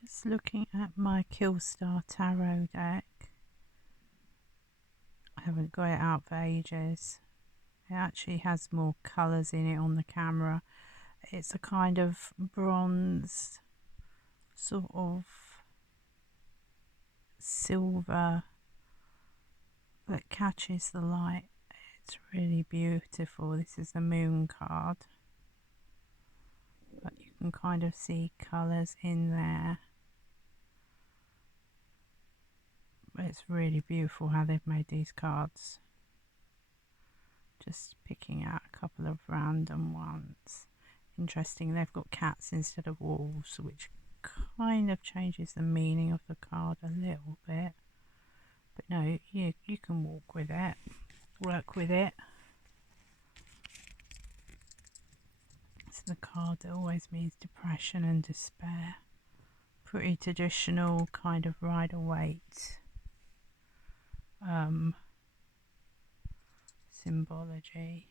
Just looking at my Killstar tarot deck. I haven't got it out for ages. It actually has more colours in it on the camera. It's a kind of bronze, sort of silver that catches the light. It's really beautiful. This is the moon card, but you can kind of see colours in there. It's really beautiful how they've made these cards. Just picking out a couple of random ones. Interesting, they've got cats instead of wolves, which kind of changes the meaning of the card a little bit. But no, you can walk with it, work with it. It's the card that always means depression and despair. Pretty traditional kind of Rider-Waite symbology.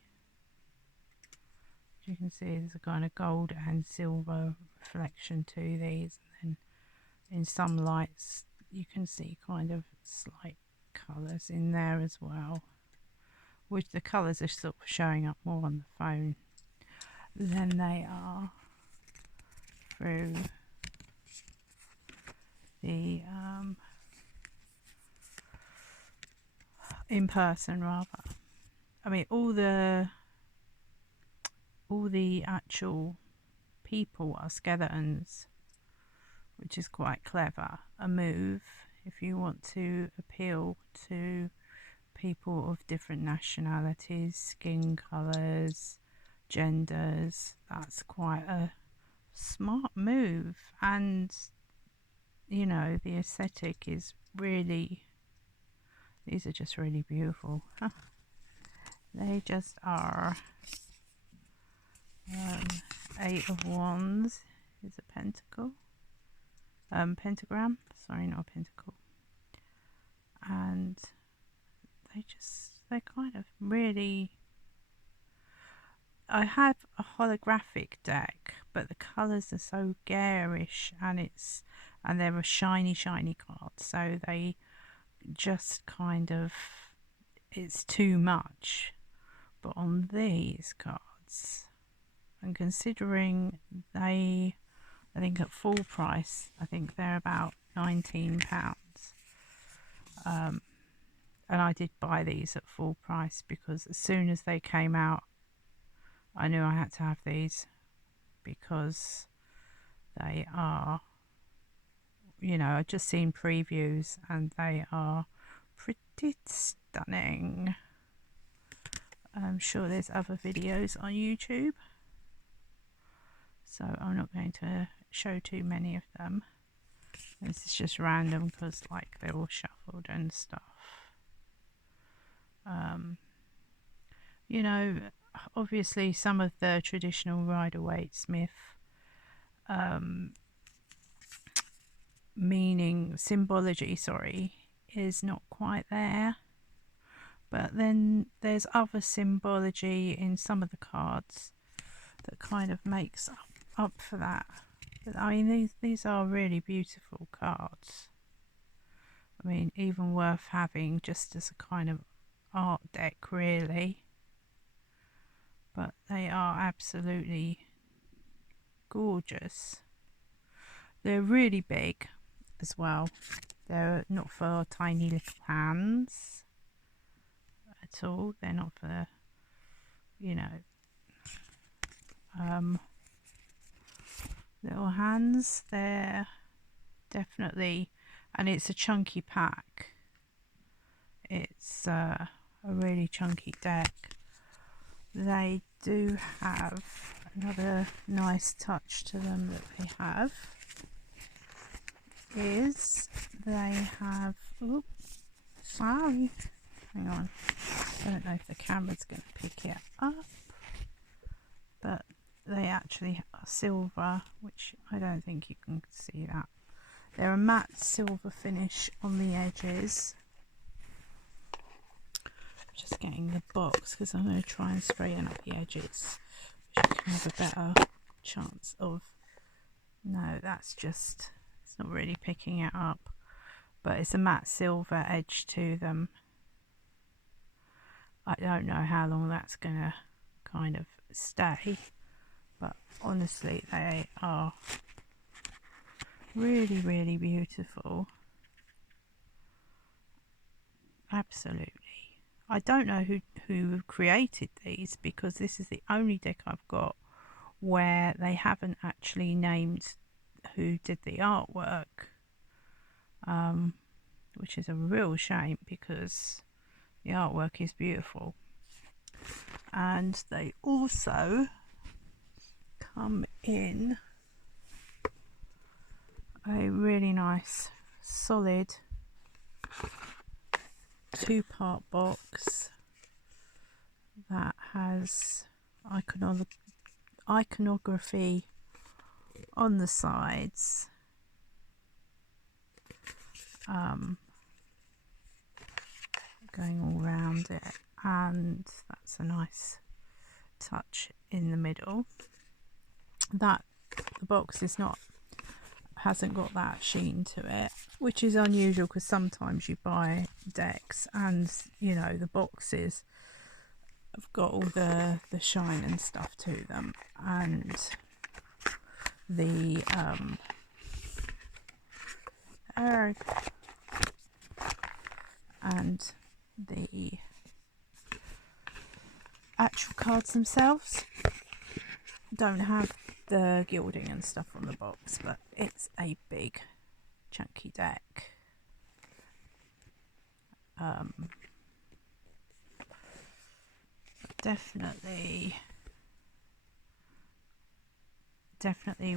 As you can see, there's a kind of gold and silver reflection to these, and then in some lights you can see kind of slight colours in there as well, which the colours are sort of showing up more on the phone than they are through the in person rather. I mean, all the actual people are skeletons, which is quite clever. A move if you want to appeal to people of different nationalities, skin colours, genders. That's quite a smart move, and you know, the aesthetic is really, these are just really beautiful. They just are. Eight of Wands is a pentacle, pentagram, sorry, not a pentacle, and they kind of really, I have a holographic deck, but the colours are so garish, and they're a shiny cards, so they just kind of, it's too much. But on these cards, and considering I think at full price, I think they're about £19, and I did buy these at full price because as soon as they came out I knew I had to have these, because they are, you know, I've just seen previews and they are pretty stunning. I'm sure there's other videos on YouTube, so I'm not going to show too many of them. This is just random because like they're all shuffled and stuff. You know, obviously some of the traditional Rider-Waite-Smith meaning, symbology, sorry, is not quite there. But then there's other symbology in some of the cards that kind of makes up for that. But I mean, these are really beautiful cards. I mean, even worth having just as a kind of art deck, really. But they are absolutely gorgeous. They're really big as well. They're not for tiny little hands at all. They're not for, you know, little hands. They're definitely, and it's a chunky pack. It's a really chunky deck. They do have another nice touch to them that they have is they have, oops, sorry, hang on, I don't know if the camera's going to pick it up, but they actually are silver, which I don't think you can see that. They're a matte silver finish on the edges. Just getting the box because I'm going to try and straighten up the edges, which I can have a better chance of. No, that's just, it's It's not really picking it up, but it's a matte silver edge to them. I don't know how long that's gonna kind of stay, but honestly they are really, really beautiful. Absolutely. I don't know who created these, because this is the only deck I've got where they haven't actually named who did the artwork, which is a real shame because the artwork is beautiful. And they also come in a really nice solid 2-part box that has iconography on the sides, going all around it, and that's a nice touch in the middle. That the box hasn't got that sheen to it, which is unusual because sometimes you buy decks and you know the boxes have got all the shine and stuff to them, and the actual cards themselves don't have the gilding and stuff on the box, but it's a big chunky deck. Definitely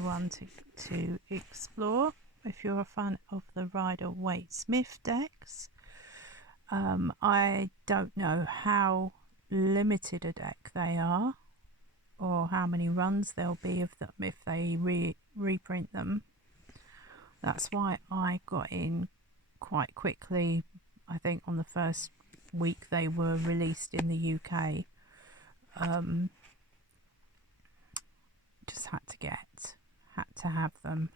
one to explore if you're a fan of the Rider-Waite-Smith decks. I don't know how limited a deck they are, or how many runs there'll be of them if they reprint them. That's why I got in quite quickly. I think on the first week they were released in the UK. Just had to have them.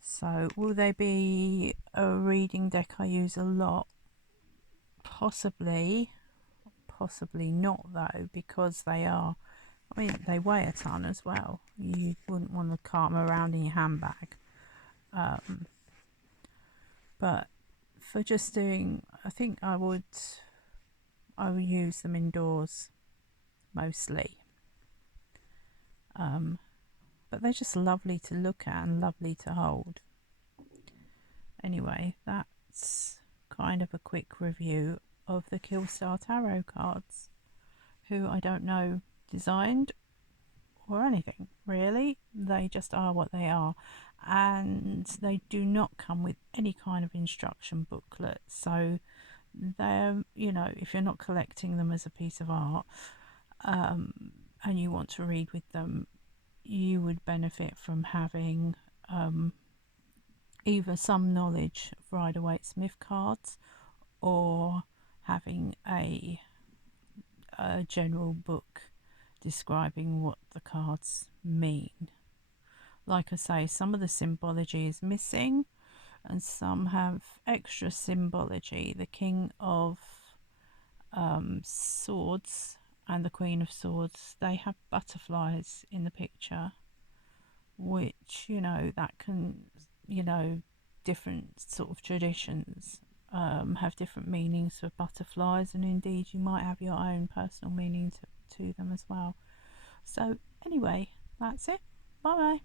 So will they be a reading deck I use a lot? Possibly not though, because they weigh a ton as well. You wouldn't want to cart them around in your handbag. But for just doing, I think I would use them indoors mostly. But they're just lovely to look at and lovely to hold. Anyway, that's kind of a quick review of the Killstar tarot cards, who I don't know designed or anything really. They just are what they are, and they do not come with any kind of instruction booklet. So they're, you know, if you're not collecting them as a piece of art, and you want to read with them, you would benefit from having either some knowledge of Rider-Waite-Smith cards, or having a general book describing what the cards mean. Like I say, some of the symbology is missing and some have extra symbology. The King of Swords and the Queen of Swords, they have butterflies in the picture, which, you know, that can, you know, different sort of traditions have different meanings for butterflies, and indeed you might have your own personal meaning to them as well. So anyway, that's it. Bye bye.